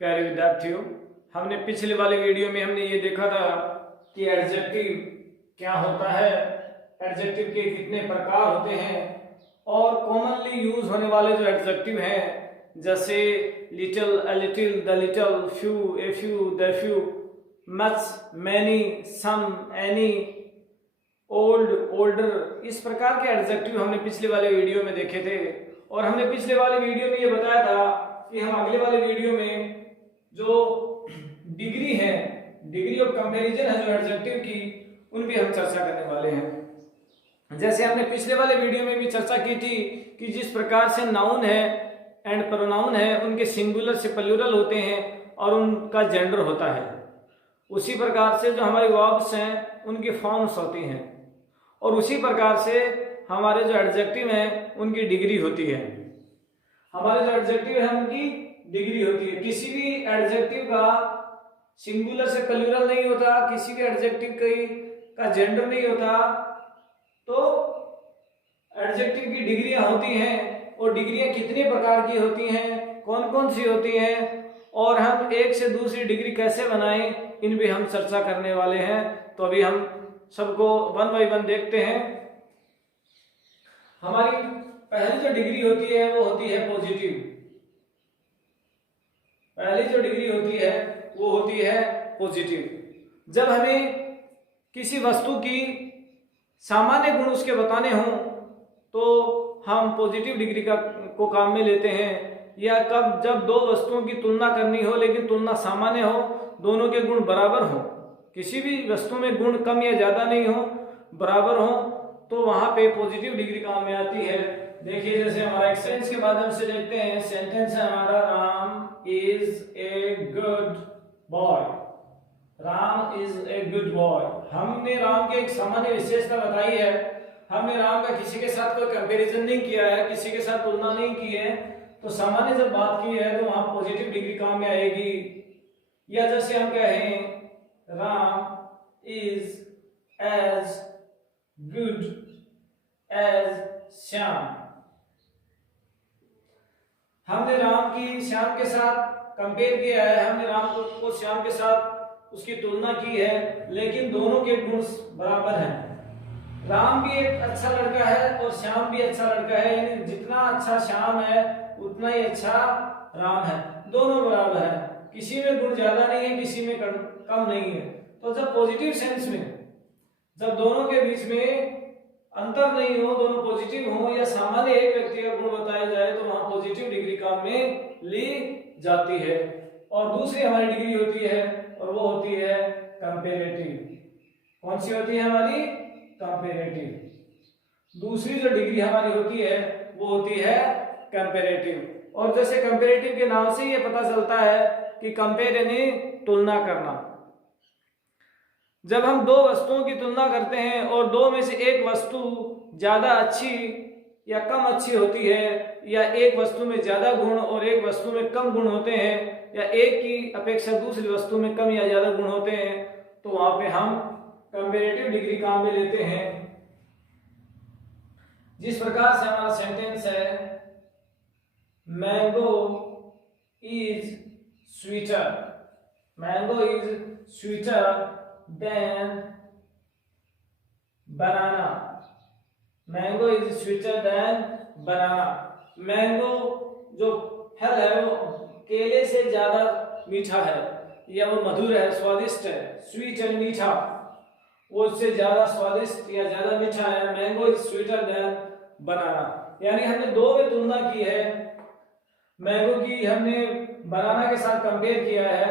प्यारे विद्यार्थियों, हमने पिछले वाले वीडियो में हमने ये देखा था कि एडजेक्टिव क्या होता है, एडजेक्टिव के कितने प्रकार होते हैं और कॉमनली यूज होने वाले जो एडजेक्टिव हैं जैसे little, a little, the little, few, a few, the few, much, many, some, any, old, older, इस प्रकार के एडजेक्टिव हमने पिछले वाले वीडियो में देखे थे। और हमने पिछले वाले वीडियो में ये बताया था कि हम अगले वाले वीडियो में जो डिग्री है, डिग्री ऑफ कंपैरिजन है जो एडजेक्टिव की, उन पे हम चर्चा करने वाले हैं। जैसे हमने पिछले वाले वीडियो में भी चर्चा की थी कि जिस प्रकार से नाउन है एंड प्रोनाउन है उनके सिंगुलर से प्लूरल होते हैं और उनका जेंडर होता है, उसी प्रकार से जो हमारे वर्ब्स हैं उनकी फॉर्म्स होती हैं और उसी प्रकार से हमारे जो एडजेक्टिव हैं उनकी डिग्री होती है। हमारे जो एडजेक्टिव है उनकी डिग्री होती है। किसी भी एडजेक्टिव का सिंगुलर से प्लूरल नहीं होता, किसी भी एडजेक्टिव का जेंडर नहीं होता, तो एडजेक्टिव की डिग्रियां होती हैं और डिग्रियां कितने प्रकार की होती हैं, कौन कौन सी होती हैं और हम एक से दूसरी डिग्री कैसे बनाएं, इन पे हम चर्चा करने वाले हैं। तो अभी हम सबको वन बाय वन देखते हैं। हमारी पहली जो डिग्री होती है वो होती है पॉजिटिव। पहली जो डिग्री होती है वो होती है पॉजिटिव। जब हमें किसी वस्तु की सामान्य गुण उसके बताने हों तो हम पॉजिटिव डिग्री को काम में लेते हैं। या कब जब दो वस्तुओं की तुलना करनी हो लेकिन तुलना सामान्य हो, दोनों के गुण बराबर हो, किसी भी वस्तु में गुण कम या ज्यादा नहीं हो, बराबर हो, तो वहां पे पॉजिटिव डिग्री काम में आती है। देखिए जैसे हमारा एक सेंटेंस के माध्यम से देखते हैं। सेंटेंस है हमारा, Ram is a good boy. Ram is a good boy. हमने राम की एक सामान्य विशेषता बताई है। हमने राम का किसी के साथ कोई कंपैरिजन नहीं किया है, किसी के साथ तुलना नहीं की है, तो सामान्य जब बात की है तो वहां पॉजिटिव डिग्री काम में आएगी। या जैसे हम कहें Ram is as good as Shyam. हमने राम की श्याम के साथ कंपेयर किया है, हमने राम को श्याम के साथ उसकी तुलना की है, लेकिन दोनों के गुण बराबर हैं। राम भी एक अच्छा लड़का है और श्याम भी अच्छा लड़का है, यानी जितना अच्छा श्याम है उतना ही अच्छा राम है, दोनों बराबर है, किसी में गुण ज्यादा नहीं है, किसी में कम नहीं है। तो जब पॉजिटिव सेंस में जब दोनों के बीच में अंतर नहीं हो, दोनों पॉजिटिव हो या सामान्य एक व्यक्ति का गुण बताया जाए तो वहां पॉजिटिव डिग्री काम में ली जाती है। और दूसरी हमारी डिग्री होती है और वो होती है कंपैरेटिव। कौन सी होती है हमारी? कंपैरेटिव। दूसरी जो डिग्री हमारी होती है वो होती है कंपैरेटिव। और जैसे कंपैरेटिव के नाम से ये पता चलता है कि कंपेयर यानी तुलना करना। जब हम दो वस्तुओं की तुलना करते हैं और दो में से एक वस्तु ज्यादा अच्छी या कम अच्छी होती है, या एक वस्तु में ज्यादा गुण और एक वस्तु में कम गुण होते हैं, या एक की अपेक्षा दूसरी वस्तु में कम या ज्यादा गुण होते हैं, तो वहां पे हम कंपैरेटिव डिग्री काम में लेते हैं। जिस प्रकार से हमारा सेंटेंस है, mango is sweeter. Mango is sweeter than banana. Mango is sweeter than banana. Mango जो फल है वो केले से ज्यादा मीठा है या वो मधुर है, स्वादिष्ट है। स्वीट एंड मीठा, वो उससे ज्यादा स्वादिष्ट या ज्यादा मीठा है। मैंगो इज स्वीटर देन बनाना, यानी हमने दो में तुलना की है। मैंगो की हमने बनाना के साथ कंपेयर किया है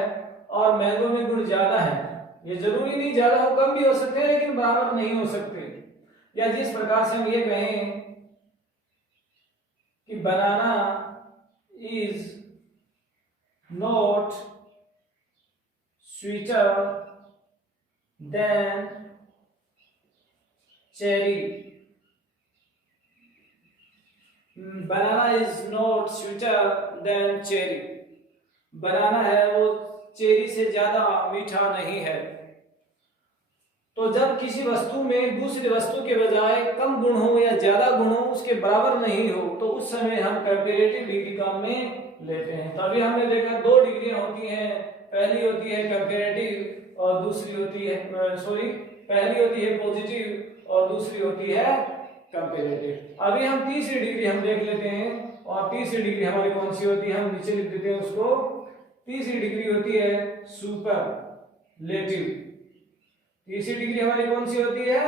और मैंगो में गुण ज्यादा है। ये जरूरी नहीं ज्यादा हो, कम भी हो सकते हैं, लेकिन बराबर नहीं हो सकते। या जिस प्रकार से हम ये कहें कि banana is not sweeter than cherry. Banana is not sweeter than cherry. Banana है वो चेरी से ज्यादा मीठा नहीं है। तो जब किसी वस्तु में दूसरी वस्तु के बजाय कम गुण हो या ज्यादा गुण हो, उसके बराबर नहीं हो, तो उस समय हम कंपैरेटिव डिग्री काम में लेते हैं। तभी हमने देखा दो डिग्रियां होती पहली होती है कंपैरेटिव और दूसरी होती है पहली होती है पॉजिटिव और दूसरी होती है कंपैरेटिव। अभी हम तीसरी डिग्री हम देख लेते हैं, और तीसरी डिग्री हमारी कौन सी होती है, हम नीचे लिख देते हैं उसको। तीसरी डिग्री होती है सुपरलेटिव। तीसरी डिग्री हमारी कौन सी होती है,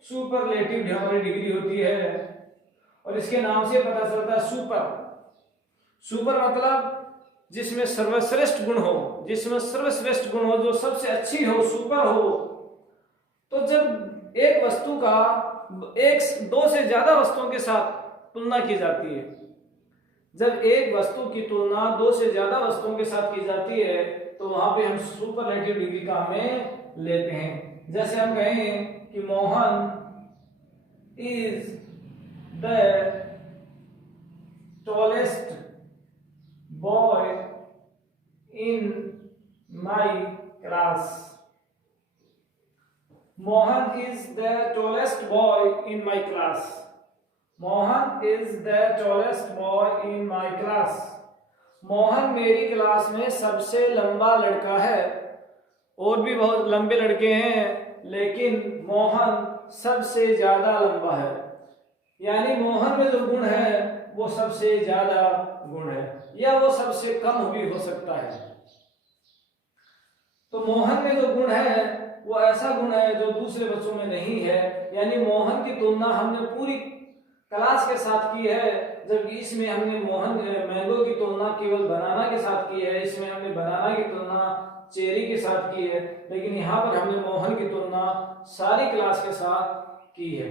सुपरलेटिव हमारी डिग्री होती है। और इसके नाम से पता चलता है सुपर मतलब जिसमें सर्वश्रेष्ठ गुण हो, जिसमें सर्वश्रेष्ठ गुण हो, जो सबसे अच्छी हो, सुपर हो। तो जब एक वस्तु का दो से ज्यादा वस्तुओं के साथ तुलना की जाती है, जब एक वस्तु की तुलना दो से ज्यादा वस्तुओं के साथ की जाती है, तो वहां पे हम सुपरलेटिव डिग्री का हमें लेते हैं। जैसे हम कहें कि Mohan is the tallest boy in my class. Mohan is the tallest boy in my class. Mohan is the tallest boy in my class. Mohan मेरी क्लास में सबसे लंबा लड़का है। और भी बहुत लंबे लड़के हैं, लेकिन मोहन सबसे ज्यादा लंबा है। यानी मोहन में जो गुण है वो सबसे ज्यादा गुण है, या वो सबसे कम भी हो सकता है। तो मोहन में जो गुण है वो ऐसा गुण है जो दूसरे बच्चों में नहीं है। यानी मोहन की तुलना हमने पूरी क्लास के साथ की है, जबकि इसमें हमने मैंगो की तुलना केवल बनाना के साथ की है, इसमें हमने बनाना की तुलना चेरी के साथ की है, लेकिन यहाँ पर हमने मोहन की तुलना सारी क्लास के साथ की है।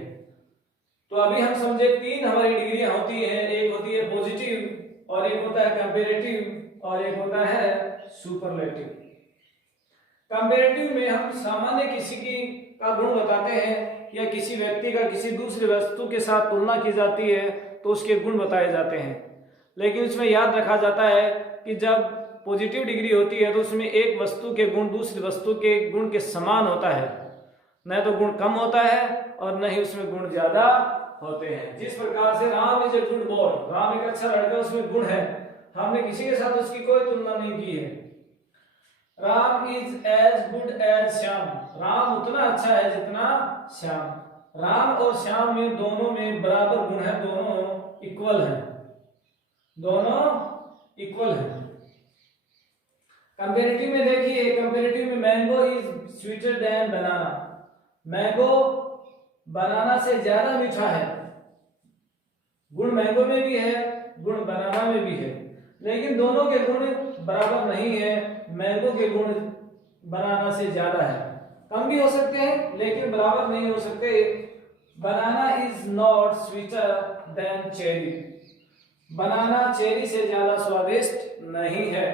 तो अभी हम समझे तीन हमारी डिग्रियां होती हैं, एक होती है पॉजिटिव और एक होता है कंपैरेटिव और एक होता है सुपरलेटिव। कंपैरेटिव में हम सामान्य किसी का गुण बताते हैं, या किसी व्यक्ति का किसी दूसरी वस्तु के साथ तुलना की जाती है तो उसके गुण बताए जाते हैं। लेकिन उसमें याद रखा जाता है कि जब पॉजिटिव डिग्री होती है तो उसमें एक वस्तु के गुण दूसरी वस्तु के गुण के समान होता है, न तो गुण कम होता है और न ही उसमें गुण ज्यादा होते हैं। जिस प्रकार से Ram is a good boy, Ram एक अच्छा लड़का, उसमें गुण है, हमने किसी के साथ उसकी कोई तुलना नहीं की है। Ram is as good as Shyam, Ram उतना अच्छा है जितना श्याम। राम और श्याम में दोनों में बराबर गुण है, दोनों इक्वल हैं, दोनों इक्वल हैं। कंपैरेटिव में देखिए, कंपैरेटिव में mango is sweeter than banana, mango banana से ज्यादा मीठा है। गुण मैंगो में भी है, गुण बनाना में भी है, लेकिन दोनों के गुण बराबर नहीं है। मैंगो के गुण बनाना से ज्यादा है, कम भी हो सकते हैं लेकिन बराबर नहीं हो सकते। Banana is not sweeter than cherry, banana cherry से ज्यादा स्वादिष्ट नहीं है।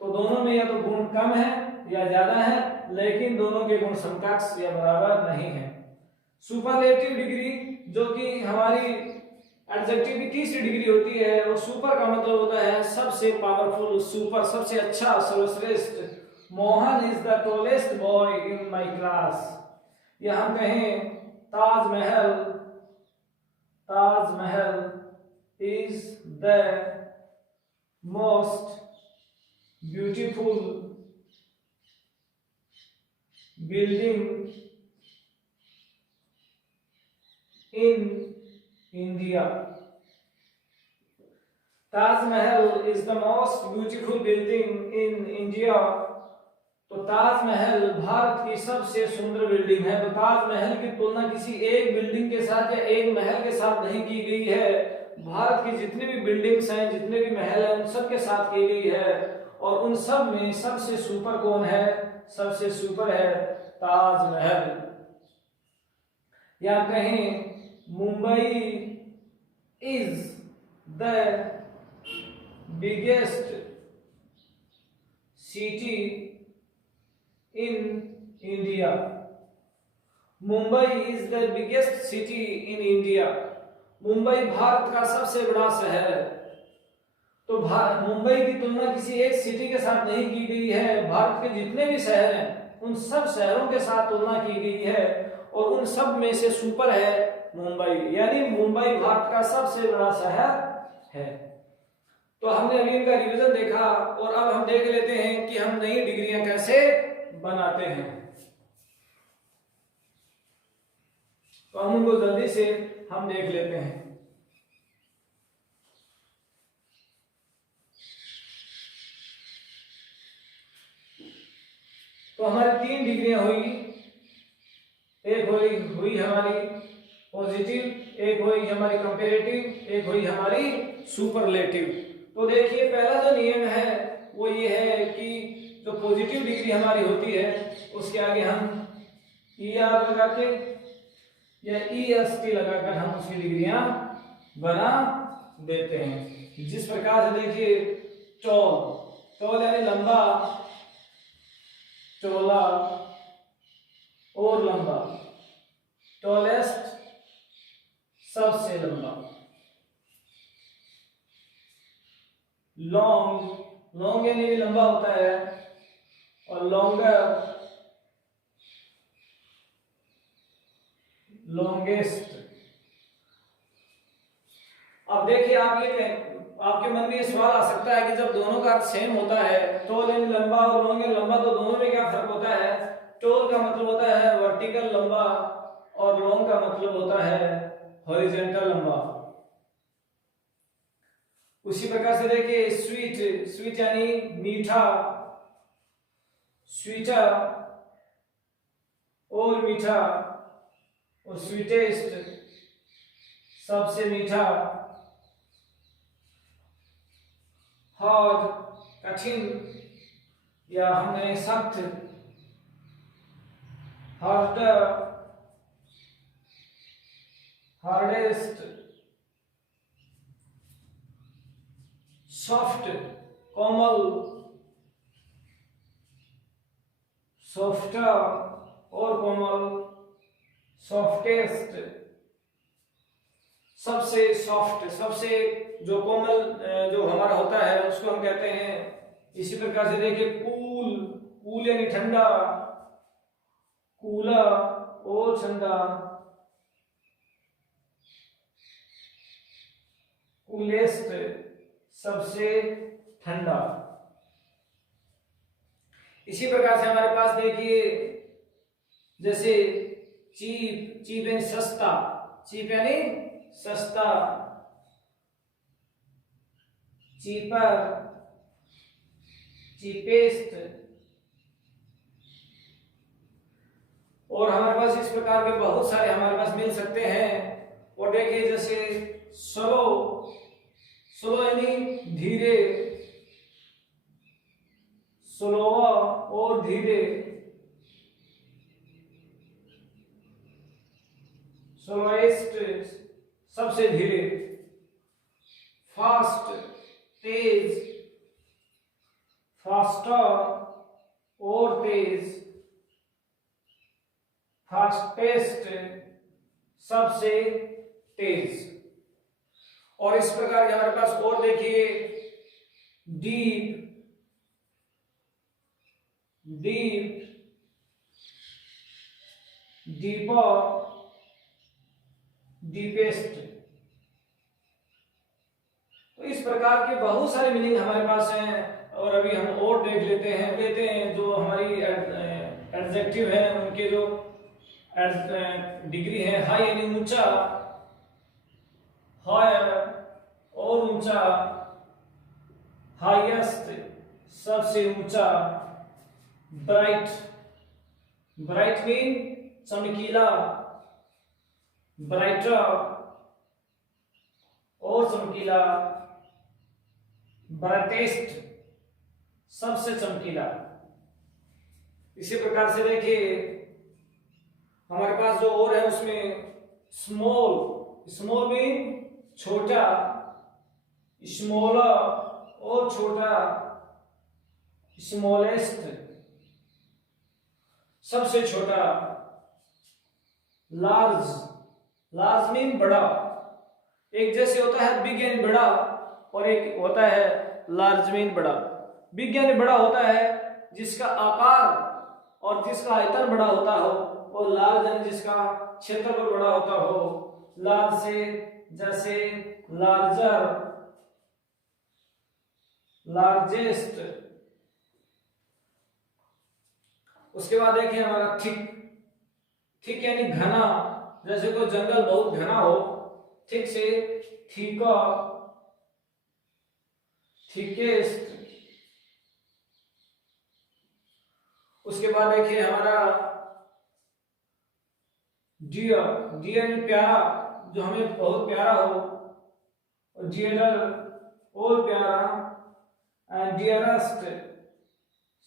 तो दोनों में या तो गुण कम है या ज्यादा है, लेकिन दोनों के गुण समकक्ष या बराबर नहीं है। सुपरलेटिव डिग्री जो कि हमारी एडजेक्टिव की तीसरी डिग्री होती है, वो सुपर का मतलब होता है सबसे पावरफुल, सुपर सबसे अच्छा, सर्वश्रेष्ठ। Mohan is the tallest boy in my class, या हम कहें Taj Mahal, Taj Mahal is the most beautiful building in India. Taj Mahal is the most beautiful building in India. तो ताजमहल भारत की सबसे सुंदर बिल्डिंग है। तो ताजमहल की तुलना किसी एक बिल्डिंग के साथ या एक महल के साथ नहीं की गई है, भारत की जितनी भी बिल्डिंग्स हैं, जितने भी महल हैं, उन सब के साथ की गई है। और उन सब में सबसे सुपर कौन है? सबसे सुपर है ताजमहल। या कहें Mumbai is the biggest city in India. Mumbai is the biggest city in India. Mumbai Bharat का सबसे बड़ा शहर है। तो मुंबई की तुलना किसी एक सिटी के साथ नहीं की गई है, भारत के जितने भी शहर हैं उन सब शहरों के साथ तुलना की गई है, और उन सब में से सुपर है मुंबई। यानी मुंबई भारत का सबसे बड़ा शहर है। तो हमने अभी इनका रिवीजन देखा, और अब हम देख लेते हैं कि हम नई डिग्रियां कैसे बनाते हैं। तो हम उनको जल्दी से हम देख लेते हैं। तो हमारी 3 डिग्रियां हुई, एक हुई हमारी पॉजिटिव, एक हुई हमारी कंपैरेटिव, एक हुई हमारी सुपरलेटिव। तो देखिए पहला जो नियम है वो ये है कि जो पॉजिटिव डिग्री हमारी होती है उसके आगे हम ER लगा के या EST लगाकर हम उसकी डिग्रियां बना देते हैं। जिस प्रकार से देखिए टॉल यानी लंबा, चौला और लंबा, टॉलेस्ट सबसे लंबा। लॉन्ग यानी भी लंबा होता है, और लॉन्गर, लॉन्गेस्ट। अब देखिए आपके मन में ये सवाल आ सकता है कि जब दोनों का अर्थ सेम होता है, टॉल यानी लंबा और लॉन्ग यानी लंबा, तो दोनों में क्या फर्क होता है? टॉल का मतलब होता है वर्टिकल लंबा और लॉन्ग का मतलब होता है हॉरिजॉन्टल लंबा। उसी प्रकार से देखिए स्वीट यानी मीठा, स्वीटर और मीठा, और स्वीटेस्ट सबसे मीठा, हार्ड कठिन या हमने सख्त, हार्डर हार्डेस्ट, सॉफ्ट कोमल, सॉफ्टर और कोमल, सॉफ्टेस्ट सबसे सॉफ्ट, सबसे जो कोमल जो हमारा होता है उसको हम कहते हैं। इसी प्रकार से देखिए कूल यानी ठंडा, कूला और ठंडा, कूलेस्ट सबसे ठंडा। इसी प्रकार से हमारे पास देखिए जैसे चीप यानी सस्ता, चीप यानी सस्ता, चीपर, चीपेस्ट, और हमारे पास इस प्रकार के बहुत सारे हमारे पास मिल सकते हैं। और देखिए जैसे स्लो यानी धीरे, स्लोवा और धीरे, स्लोएस्ट सबसे धीरे, फास्ट तेज, फास्टर और तेज, फास्टेस्ट सबसे तेज। और इस प्रकार हमारे पास और देखिए डीप, डीपर, डीपेस्ट। तो इस प्रकार के बहुत सारे मीनिंग हमारे पास हैं। और अभी हम और देख लेते हैं जो हमारी एडजेक्टिव है उनके जो डिग्री है। हाई यानी ऊंचा, हायर और ऊंचा, हाईएस्ट सबसे ऊंचा, ब्राइट मीन चमकीला, ब्राइटर और चमकीला, ब्राइटेस्ट सबसे चमकीला। इसी प्रकार से देखिए हमारे पास जो और है उसमें स्मॉल मीन छोटा, स्मॉलर और छोटा, स्मॉलेस्ट सबसे छोटा, लार्ज मीन बड़ा। एक जैसे होता है बिग यानी बड़ा, और एक होता है लार्ज मीन बड़ा। बिग यानी बड़ा होता है जिसका आकार और जिसका आयतन बड़ा होता हो, और लार्ज यानी जिसका क्षेत्रफल बड़ा होता हो। लार्ज से जैसे लार्जर, लार्जेस्ट, उसके बाद देखिए हमारा थिक, थिक यानी घना, जैसे कोई जंगल बहुत घना हो, थिक से थीका, थिकेस्ट। उसके बाद देखिए हमारा डियर, डियर यानी प्यारा, जो हमें बहुत प्यारा हो, और डियरर और प्यारा, एंड डियरेस्ट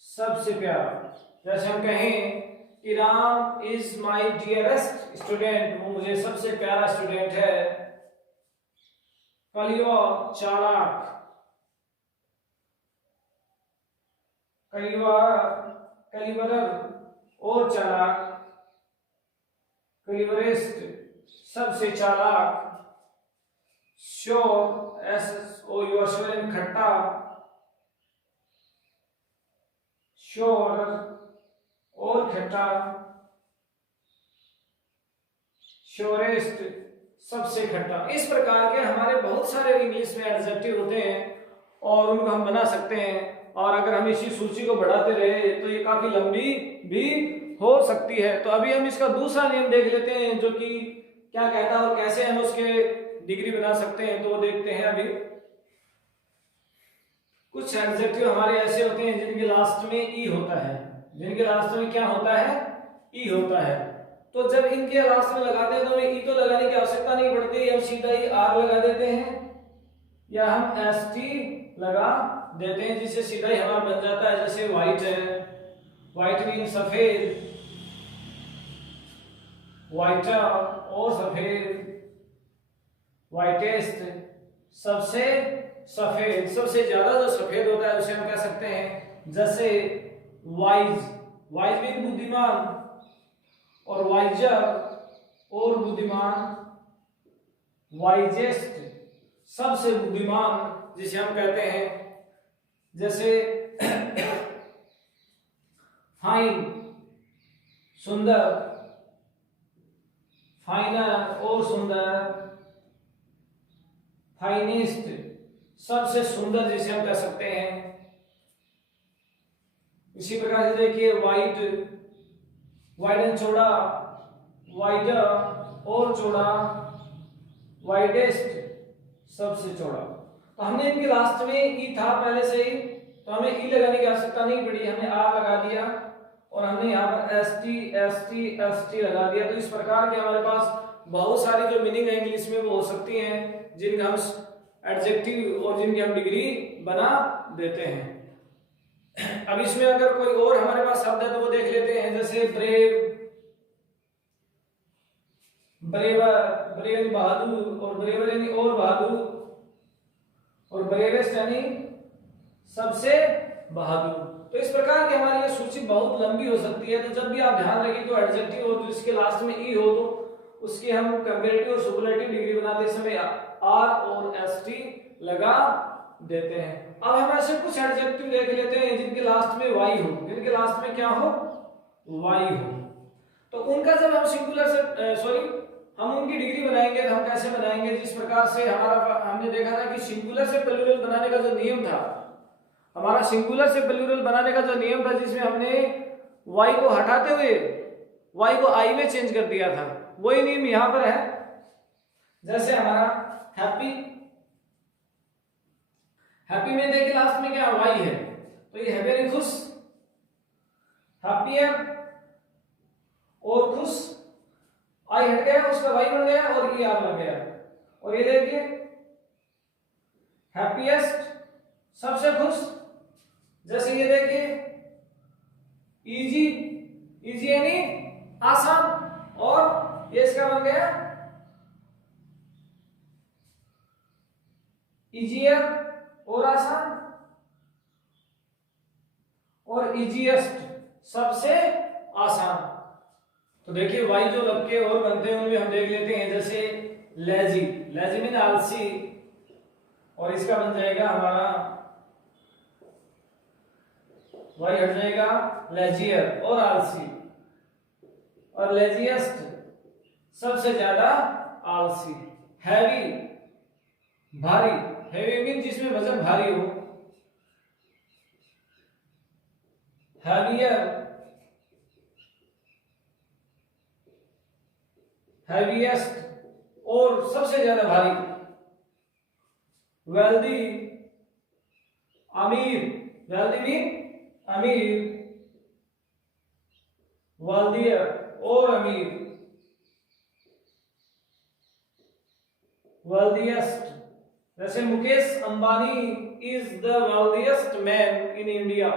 सबसे प्यारा। जैसे हम कहें कि Ram is my dearest student, वो मुझे सबसे प्यारा स्टूडेंट है। कलिवा चालाक, कलिवा कलिवरर और चालाक, कलिवरेस्ट सबसे चालाक। Sour S O U sour खट्टा, श्योर और खट्टा। श्योरेस्ट सबसे खट्टा। इस प्रकार के हमारे बहुत सारे इंग्लिश में एडजेक्टिव होते हैं और उनको हम बना सकते हैं। और अगर हम इसी सूची को बढ़ाते रहे तो ये काफी लंबी भी हो सकती है। तो अभी हम इसका दूसरा नियम देख लेते हैं, जो कि क्या कहता है और कैसे हम उसके डिग्री बना सकते हैं। तो वो देखते हैं अभी। कुछ एडजेक्टिव हमारे ऐसे होते हैं जिनके लास्ट में ई होता है, जिनके लास्ट में क्या होता है, ई होता है। तो जब इनके लास्ट में लगाते हैं तो हमें ई तो लगाने की आवश्यकता नहीं पड़ती, हम सीधा ही आर लगा देते हैं या हम एस टी लगा देते हैं, जिससे सीधा ही हमारा बन जाता है। जैसे व्हाइट है, व्हाइट मीन सफेद, व्हाइटर और सफेद, व्हाइटेस्ट सबसे सफेद, सबसे ज्यादा जो सफेद होता है उसे हम कह सकते हैं। जैसे वाइज, वाइज मीन बुद्धिमान, और वाइजर और बुद्धिमान, वाइजेस्ट सबसे बुद्धिमान जिसे हम कहते हैं। जैसे फाइन सुंदर, फाइनर और सुंदर, फाइनिस्ट सबसे सुंदर जिसे हम कह सकते हैं। इसी प्रकार से देखिए वाइड, वाइड एंड चौड़ा, वाइडर और चौड़ा, वाइडेस्ट सबसे चौड़ा। तो हमने इनके लास्ट में ई था पहले से ही, तो हमें ई लगाने की आवश्यकता नहीं पड़ी, हमने आर लगा दिया और हमने यहाँ पर एस टी लगा दिया। तो इस प्रकार के हमारे पास बहुत सारी जो मीनिंग है इंग्लिश में वो हो सकती हैं, जिनका हम एडजेक्टिव और जिनकी हम डिग्री बना देते हैं। अब इसमें अगर कोई और हमारे पास शब्द है तो वो देख लेते हैं। जैसे ब्रेव, ब्रेवर, ब्रेव यानी बहादुर, और ब्रेवर यानी और बहादुर, और ब्रेवेस्ट यानी सबसे बहादुर। तो इस प्रकार की हमारी ये सूची बहुत लंबी हो सकती है। तो जब भी आप ध्यान रखिए तो एडजेक्टिव और जिसके लास्ट में ई हो तो उसकी हम कंपैरेटिव और सुपरलेटिव डिग्री बनाते समय आर और एस टी लगा देते हैं। अब हम ऐसे कुछ एडजेक्टिव देख लेते हैं जिनके लास्ट में वाई हो, जिनके लास्ट में क्या हो, वाई हो। तो उनका जब हम सिंगुलर से हम उनकी डिग्री बनाएंगे तो हम कैसे बनाएंगे, जिस प्रकार से हमने देखा था कि सिंगुलर से प्लूरल बनाने का जो नियम था, हमारा सिंगुलर से प्लूरल बनाने का जो नियम था, जिसमें हमने वाई को हटाते हुए वाई को आई में चेंज कर दिया था, वही नियम यहां पर है। जैसे हमारा हैप्पी, हैप्पी में देखिए लास्ट में क्या वाई है, तो ये है वेरी खुश, हैप्पियर और खुश, आई हट गया उसका वाई बन गया और ई आर लग गया। और ये देखिए हैप्पीएस्ट सबसे खुश, जैसे ये देखिए इजी, इजी यानी आसान, और ये इसका बन गया इजियर और आसान, और इजीएस्ट सबसे आसान। तो देखिए वाई जो लग के और बनते हैं उनमें हम देख लेते हैं। जैसे लेजी, लेजी मीन आलसी, और इसका बन जाएगा हमारा वाई हट जाएगा लेजियर और आलसी, और लेजिएस्ट सबसे ज्यादा आलसी। हैवी भारी, हैवी मीन जिसमें वजन भारी हो, हैवियर हैवीएस्ट और सबसे ज्यादा भारी, वेल्दी, अमीर, वेल्दी मीन अमीर, वेल्दियर और अमीर, वेल्दिएस्ट। जैसे Mukesh Ambani is the wealthiest man in India,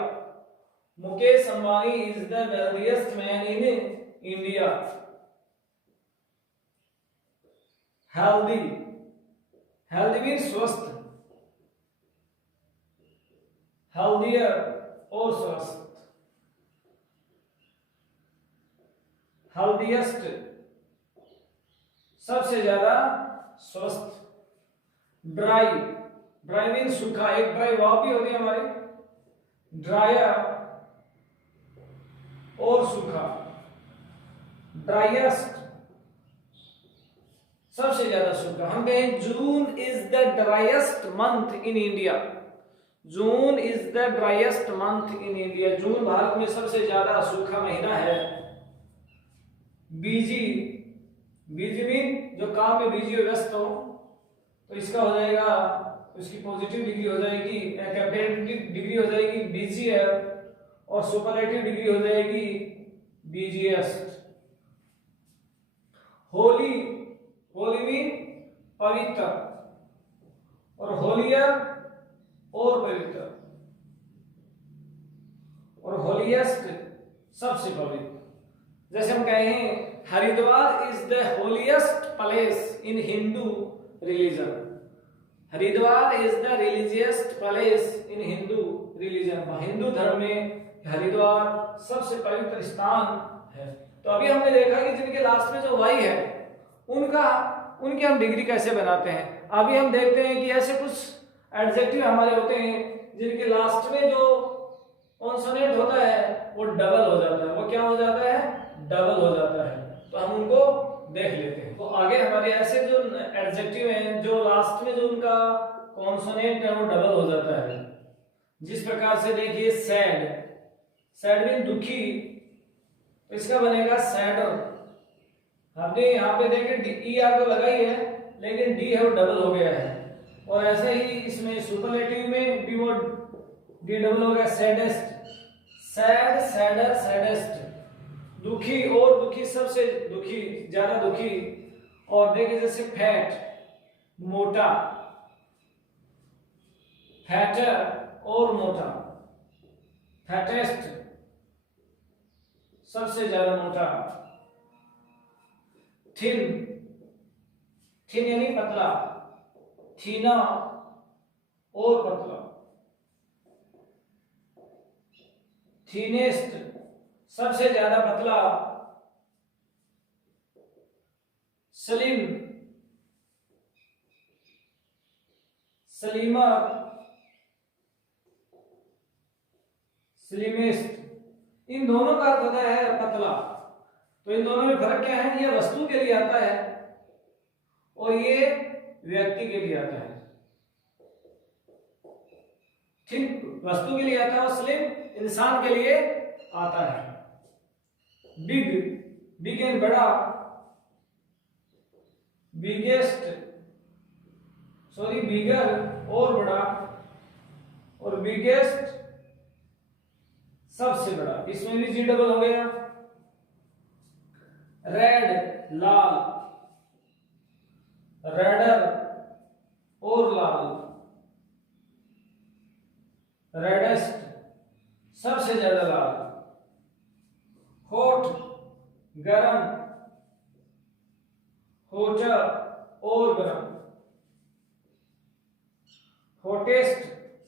Mukesh Ambani is the wealthiest man in India. Healthy, healthy mean स्वस्थ, हेल्दियर और स्वस्थ, हेल्दिएस्ट सबसे ज्यादा स्वस्थ। ड्राई, ड्राई मीन सूखा, एक ड्राई वाव भी होती है हमारी, ड्रायर और सूखा। ड्राइएस्ट सबसे ज्यादा सूखा। हम कहें June is the driest month in India, June is the driest month in India, June Bharat में सबसे ज्यादा सूखा महीना है। बिजी, बिजी मीन जो काम में बिजी हो, व्यस्त हो, तो इसका हो जाएगा, उसकी पॉजिटिव डिग्री हो जाएगी, कंपैरेटिव डिग्री हो जाएगी बीजीएफ, और सुपरलेटिव डिग्री हो जाएगी बीजीएस्ट। होली, होली मीन पवित्र, और होलियर और पवित्र, और होलीएस्ट सबसे पवित्र। जैसे हम कहें Haridwar is the holiest place in Hindu religion, Haridwar is the religiousest place in Hindu religion, Hindu धर्म में हरिद्वार सबसे पवित्र स्थान है। तो अभी हमने देखा कि जिनके लास्ट में जो वाई है उनकी हम डिग्री कैसे बनाते हैं। अभी हम देखते हैं कि ऐसे कुछ एडजेक्टिव हमारे होते हैं जिनके लास्ट में जो कॉन्सोनेंट होता है वो डबल हो जाता है। वो क्या हो जाता है? डबल हो जाता है। तो हम उनको देख लेते हैं। तो आगे हमारे ऐसे जो एडजेक्टिव हैं जो लास्ट में जो उनका कॉन्सोनेंट है वो डबल हो जाता है। जिस प्रकार से देखिए सैड, सैड मीन दुखी, तो इसका बनेगा सैडर। हमने यहाँ पे देखे ई आर तो लगाई है लेकिन डी है वो डबल हो गया है। और ऐसे ही इसमें सुपरलेटिव में भी वो डी डबल हो गया, सैडेस्ट, सैड, सैडर, सैडेस्ट, दुखी और दुखी, सबसे दुखी, ज्यादा दुखी। और देखिए जैसे फैट, मोटा, फैटर और मोटा, फैटेस्ट सबसे ज्यादा मोटा, थिन, थिन यानी पतला, थीना और पतला, थीनेस्ट सबसे ज्यादा पतला, स्लिम, स्लिमर, स्लिमेस्ट। इन दोनों का अर्थ होता है पतला। तो इन दोनों में फर्क क्या है? ये वस्तु के लिए आता है और ये व्यक्ति के लिए आता है। ठीक, वस्तु के लिए आता है और स्लिम इंसान के लिए आता है। बिग, बिग एंड बड़ा, बिगेस्ट, सॉरी बिगर और बड़ा, और बिगेस्ट सबसे बड़ा। इसमें भी जी डबल हो गया। रेड लाल, रेडर और लाल, रेडेस्ट सबसे ज्यादा लाल, हॉट गरम, हॉटर और गरम, हॉटेस्ट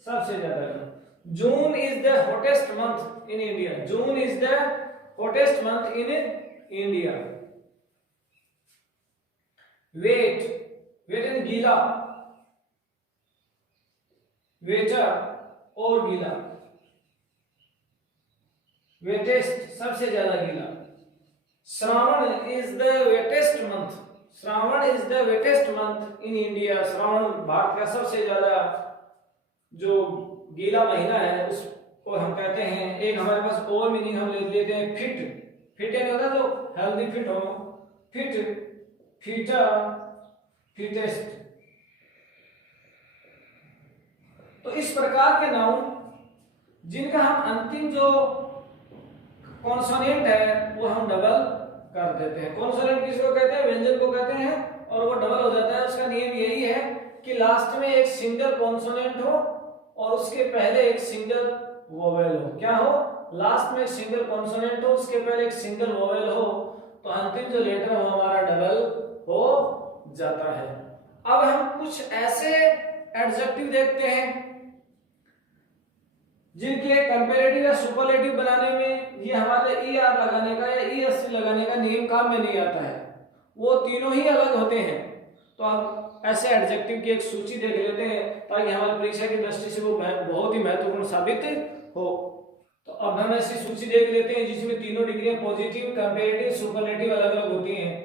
सबसे ज्यादा गर्म। June is the hottest month in India, June is the hottest month in India. Wet, wet in गीला, वेटर और गीला, वेटेस्ट सबसे ज्यादा गीला। Shravan is the wettest month, Shravan is the wettest month in India. Shravan Bharat का सबसे ज्यादा जो गीला महीना है उसको हम कहते हैं। एक हमारे पास और मीनिंग हम ले लेते हैं फिट, फिट यानी होता है जो हेल्दी फिट हो, फिट फिटर, फिटेस्ट। तो इस प्रकार के नाउन जिनका हम अंतिम जो कॉन्सोनेंट है वो हम डबल कर देते हैं। कॉन्सोनेंट किसको कहते हैं? व्यंजन को कहते हैं, और वो डबल हो जाता है। उसका नियम यही है कि लास्ट में एक सिंगल कॉन्सोनेंट हो और उसके पहले एक सिंगल वोवेल हो। क्या हो? लास्ट में एक सिंगल कॉन्सोनेंट हो, उसके पहले एक सिंगल वोवेल हो, तो अंतिम जो लेटर है वो हमारा डबल हो जाता है। अब हम कुछ ऐसे एडजेक्टिव देखते हैं जिनके कंपैरेटिव या सुपरलेटिव बनाने में ये हमारे ER लगाने का या ESC लगाने का नियम काम में नहीं आता है, वो तीनों ही अलग होते हैं। तो अब ऐसे एडजेक्टिव की एक सूची देख लेते हैं ताकि हमारी परीक्षा की दृष्टि से वो बहुत ही महत्वपूर्ण साबित हो। तो अब हम ऐसी सूची देख लेते हैं जिसमें तीनों डिग्रियां पॉजिटिव, कंपैरेटिव, सुपरलेटिव अलग अलग होती हैं।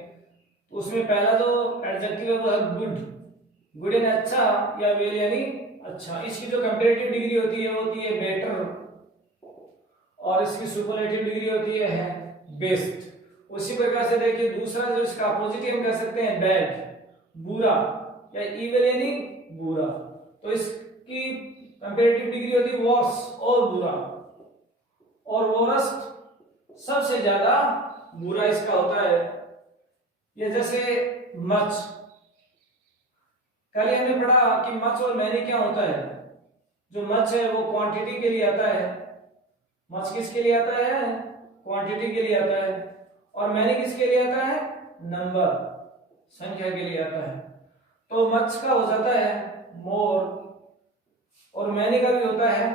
उसमें पहला जो एडजेक्टिव है वो है गुड। गुड यानी अच्छा या वेल यानी अच्छा। इसकी जो कंपैरेटिव डिग्री होती है वो होती है बेटर, और इसकी सुपरलेटिव डिग्री होती है बेस्ट। उसी प्रकार से देखिए दूसरा जो इसका अपोजिट हम कह सकते हैं बैड, बुरा या इविल यानी बुरा। तो इसकी कंपैरेटिव डिग्री होती है वर्स और बुरा, और वर्स्ट सबसे ज्यादा बुरा इसका होता है। ये जैसे मच, कल हमने पढ़ा कि मच और मैनी क्या होता है। जो मच है वो क्वांटिटी के लिए आता है। मच किसके लिए आता है? क्वांटिटी के लिए आता है। और मैनी किसके लिए आता है? नंबर, संख्या के लिए आता है। तो मच का हो जाता है मोर, और मैनी का भी होता है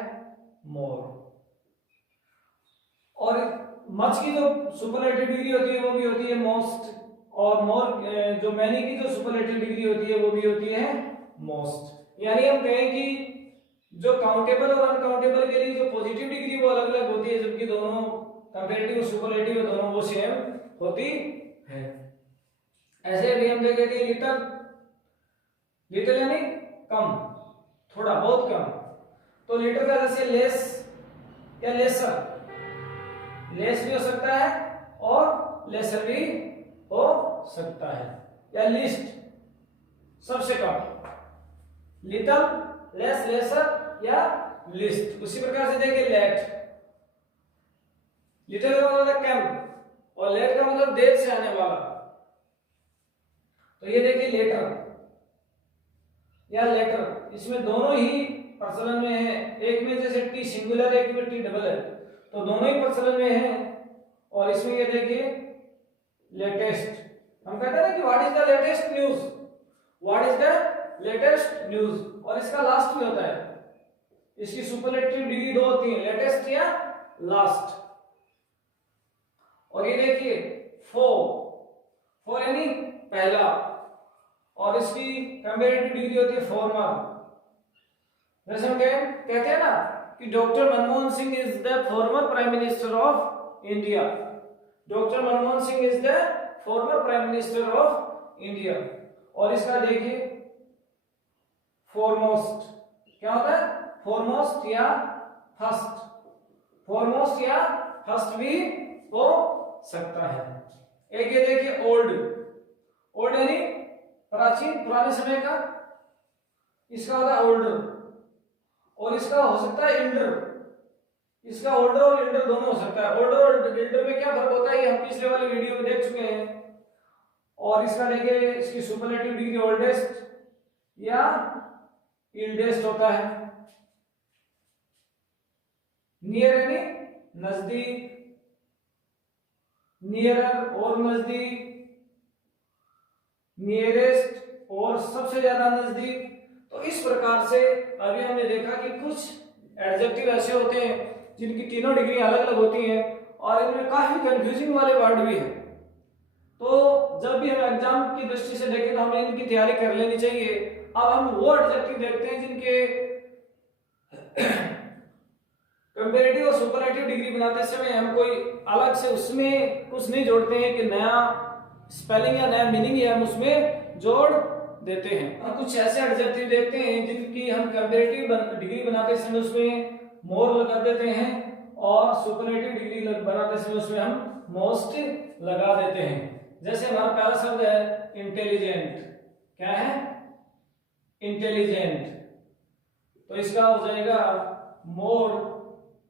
मोर। और मच की जो सुपरलेटिव डिग्री होती है वो भी होती है मोस्ट, और मोर जो मैनी की जो सुपरलेटिव डिग्री होती है वो भी होती है मोस्ट। यानी हम कहें कि जो काउंटेबल और अनकाउंटेबल के लिए जो पॉजिटिव डिग्री वो अलग अलग होती है, जबकि दोनों कंपैरेटिव और सुपरलेटिव दोनों वो सेम होती है। ऐसे भी हम देख लेते हैं लिटिल। लिटिल यानी कम, थोड़ा बहुत कम। तो लिटिल का जैसे लेस या लेसर, लेस भी हो सकता है और लेसर भी हो सकता है। या लिस्ट, सबसे कम। लिटिल, लेस, लेसर या लिस्ट। उसी प्रकार से देखिए लेट। लिटिल का मतलब कम और लेट का मतलब देर से आने वाला। तो ये देखिए लेटर या लेटर, इसमें दोनों ही प्रचलन में है। एक में जैसे टी सिंगुलर है, एक में टी डबल है, तो दोनों ही प्रचलन में है। और इसमें ये देखिए लेटेस्ट, हम कहते हैं ना कि what is the latest news, what is the latest news, और इसका लास्ट में होता है। इसकी सुपरलेटिव डिग्री दो होती है, लेटेस्ट या लास्ट। और ये देखिए फोर यानी पहला, और इसकी कंपैरेटिव डिग्री होती है फॉर्मर। जैसे हम कहते हैं ना कि doctor Manmohan Singh is the former prime minister of India. Doctor Manmohan Singh is the former prime minister of India. और इसका देखिए फॉरमोस्ट, क्या होता है? फॉरमोस्ट या फर्स्ट। फॉरमोस्ट या फर्स्ट भी हो सकता है। एक ये देखिए ओल्ड। ओल्ड यानी प्राचीन, पुराने समय का, इसका होता है ओल्डर। और इसका हो सकता है इल्डर। इसका ओल्डर और इल्डर दोनों हो सकता है। ओल्डर और इल्डर में क्या फर्क होता है ये हम पिछले वाले वीडियो में देख चुके हैं। और इसका देखिए इसकी सुपरलेटिव डिग्री ओल्डेस्ट या इल्डेस्ट होता है। नियर यानी नजदीक, नियरर और नजदीक, नियरेस्ट और सबसे ज्यादा नजदीक। तो इस प्रकार से अभी हमने देखा कि कुछ एडजेक्टिव ऐसे होते हैं जिनकी तीनों डिग्री अलग अलग होती हैं, और इनमें काफी कंफ्यूजिंग वाले वर्ड भी हैं। तो जब भी हम एग्जाम की दृष्टि से देखें तो हमें इनकी तैयारी कर लेनी चाहिए। अब हम वो एडजेक्टिव देखते हैं जिनके कंपैरेटिव और सुपरलेटिव डिग्री बनाते समय हम कोई अलग से उसमें कुछ नहीं जोड़ते हैं कि नया स्पेलिंग या नया मीनिंग हम उसमें जोड़ देते हैं। और कुछ ऐसे एडजेक्टिव देखते हैं जिनकी हम कंपैरेटिव डिग्री बनाते समय उसमें मोर लगा देते हैं, और सुपरलेटिव डिग्री बनाते समय उसमें हम मोस्ट लगा देते हैं। जैसे हमारा पहला शब्द है इंटेलिजेंट। क्या है? इंटेलिजेंट। तो इसका हो जाएगा मोर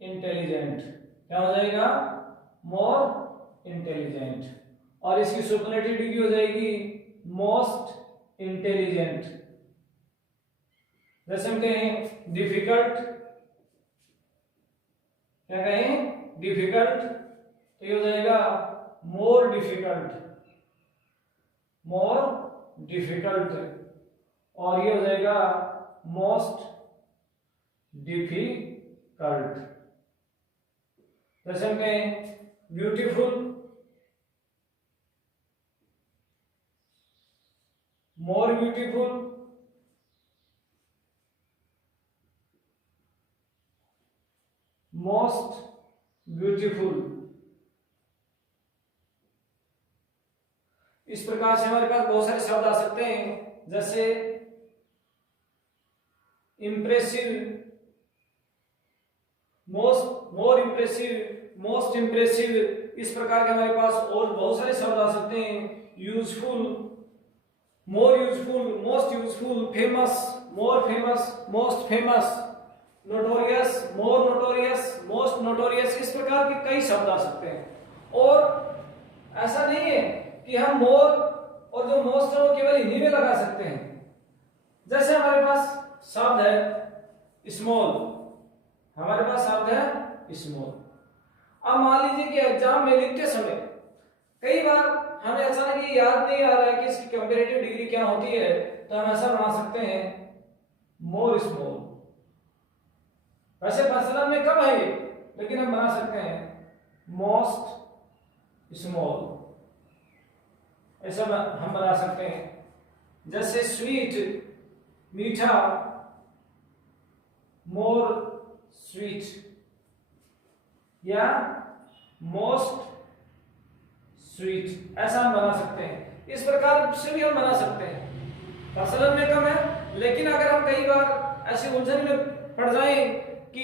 इंटेलिजेंट। क्या हो जाएगा? More intelligent. और इसकी सुपरलेटिव डिग्री हो जाएगी मोस्ट इंटेलिजेंट। जैसे हम कहें डिफिकल्ट, क्या कहें? डिफिकल्ट, तो ये हो जाएगा मोर डिफिकल्ट, मोर डिफिकल्ट। और ये हो जाएगा मोस्ट डिफिकल्ट। जैसे हम कहें beautiful, more beautiful, most beautiful. इस प्रकार से हमारे पास बहुत सारे शब्द आ सकते हैं, जैसे इंप्रेसिव, मोर इंप्रेसिव, मोस्ट इंप्रेसिव। इस प्रकार के हमारे पास और बहुत सारे शब्द आ सकते हैं। Useful, more useful, most useful, famous, more famous, most famous, notorious, more notorious, most notorious. इस प्रकार के कई शब्द आ सकते हैं। और ऐसा नहीं है कि हम मोर और जो मोस्ट है वो केवल इन्हीं में लगा सकते हैं। जैसे हमारे पास शब्द है स्मॉल, हमारे पास शब्द है स्मॉल। अब मान लीजिए कि एग्जाम में लिखते समय कई बार हमें अचानक ये याद नहीं आ रहा है कि इसकी कंपैरेटिव डिग्री क्या होती है, तो हम ऐसा बना सकते हैं मोर स्मॉल। वैसे पर्सनल में कम है ये, लेकिन हम बना सकते हैं मोस्ट स्मॉल, ऐसा हम बना सकते हैं। जैसे स्वीट, मीठा, मोर स्वीट, या मोस्ट स्वीट, ऐसा हम बना सकते हैं। इस प्रकार से भी हम बना सकते हैं। पर्सनल में कम है, लेकिन अगर हम कई बार ऐसी उलझन में पड़ जाएं कि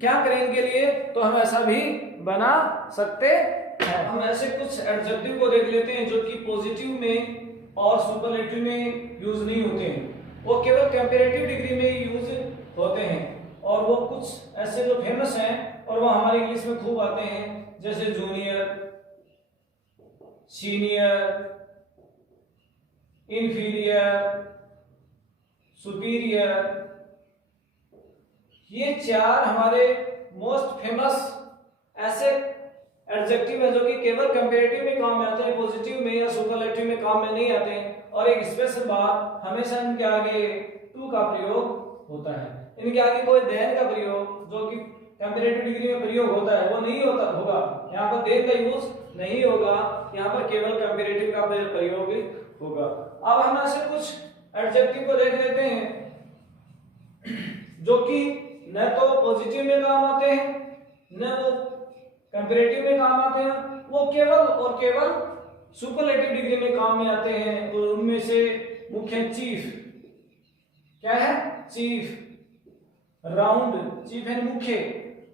क्या करें इनके लिए, तो हम ऐसा भी बना सकते हैं। हम ऐसे कुछ एडजेक्टिव को देख लेते हैं जो कि पॉजिटिव में और सुपरलेटिव में यूज नहीं होते हैं, वो केवल कंपैरेटिव डिग्री में ही यूज होते हैं। और वो कुछ ऐसे जो फेमस हैं और वो हमारे इंग्लिश में खूब आते हैं, जैसे जूनियर, सीनियर, इंफीरियर, सुपीरियर। ये चार हमारे मोस्ट फेमस ऐसे एडजेक्टिव है जो कि केवल कंपैरेटिव में काम में आते हैं, पॉजिटिव में या सुपरलेटिव में काम में नहीं आते हैं। और एक स्पेशल बात, हमेशा इनके आगे टू का प्रयोग होता है। इनके आगे कोई देन का प्रयोग जो कि कंपैरेटिव डिग्री में प्रयोग होता है वो नहीं होगा। यहाँ पर देन का यूज नहीं होगा, यहाँ पर केवल कंपैरेटिव का प्रयोग होगा। अब हम ऐसे कुछ एडजेक्टिव को देख लेते हैं जो कि न तो पॉजिटिव में काम आते हैं न वो कंपैरेटिव में काम आते हैं, वो केवल और केवल सुपरलेटिव डिग्री में काम में आते हैं। और उनमें से मुख्य चीफ, क्या है? चीफ, राउंड, चीफ है मुख्य,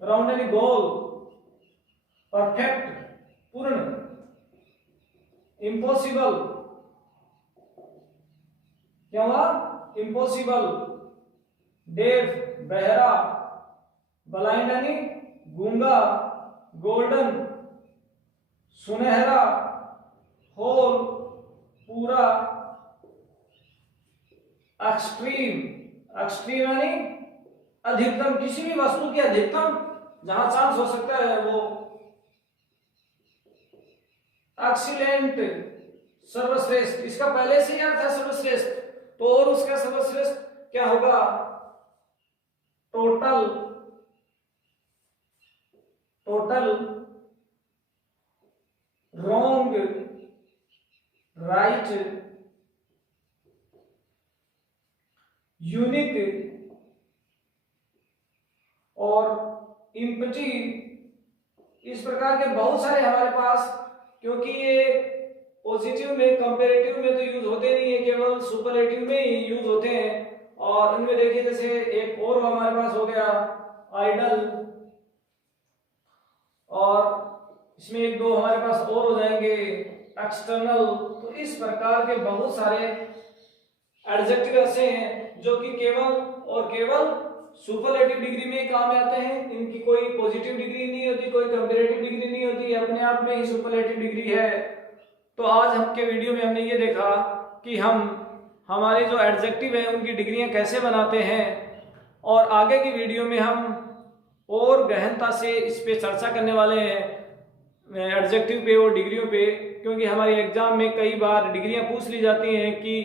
राउंड यानी गोल, परफेक्ट पूर्ण, इम्पॉसिबल, क्या हुआ? इम्पॉसिबल, डेफ बहरा, ब्लाइंड यानी गूंगा, गोल्डन सुनहरा, होल पूरा, एक्सट्रीम, एक्सट्रीम यानी अधिकतम, किसी भी वस्तु की अधिकतम जहां चांस हो सकता है वो, एक्सीलेंट सर्वश्रेष्ठ, इसका पहले से ही अर्थ है सर्वश्रेष्ठ, तो और उसका सर्वश्रेष्ठ क्या होगा? Total, total, wrong right, unique और इम्पटी। इस प्रकार के बहुत सारे हमारे पास, क्योंकि ये पॉजिटिव में कंपैरेटिव में तो यूज होते नहीं है, केवल सुपरलेटिव में ही यूज होते हैं। और इनमें देखिए जैसे एक और हमारे पास हो गया आइडल, और इसमें एक दो हमारे पास और हो जाएंगे एक्सटर्नल। तो इस प्रकार के बहुत सारे एडजेक्टिव ऐसे हैं जो कि केवल और केवल सुपरलेटिव डिग्री में ही काम आते हैं। इनकी कोई पॉजिटिव डिग्री नहीं होती, कोई कंपैरेटिव डिग्री नहीं होती, अपने आप में ही सुपरलेटिव डिग्री है। तो आज हम के वीडियो में हमने ये देखा कि हम हमारे जो एडजेक्टिव है उनकी डिग्रियां कैसे बनाते हैं, और आगे की वीडियो में हम और गहनता से इस पे चर्चा करने वाले हैं एडजेक्टिव पे और डिग्रियों पे, क्योंकि हमारे एग्जाम में कई बार डिग्रियां पूछ ली जाती हैं कि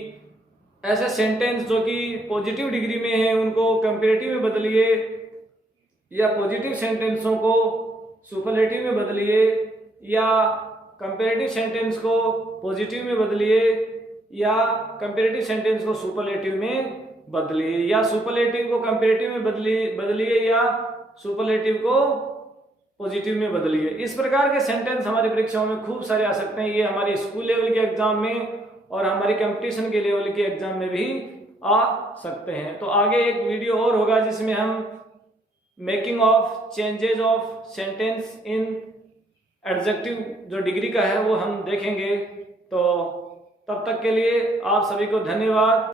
ऐसे सेंटेंस जो कि पॉजिटिव डिग्री में है उनको कंपैरेटिव में बदलिए, या पॉजिटिव सेंटेंसों को सुपरलेटिव में बदलिए, या कंपैरेटिव सेंटेंस को पॉजिटिव में बदलिए, या कंपैरेटिव सेंटेंस को सुपरलेटिव में बदलिए, या सुपरलेटिव को कंपैरेटिव में बदलिए, या सुपरलेटिव को पॉजिटिव में बदलिए। इस प्रकार के सेंटेंस हमारी परीक्षाओं में खूब सारे आ सकते हैं। ये हमारे स्कूल लेवल के एग्जाम में और हमारी कंपटीशन के लेवल के एग्जाम में भी आ सकते हैं। तो आगे एक वीडियो और होगा जिसमें हम making of changes of sentence in adjective जो डिग्री का है वो हम देखेंगे। तो तब तक के लिए आप सभी को धन्यवाद।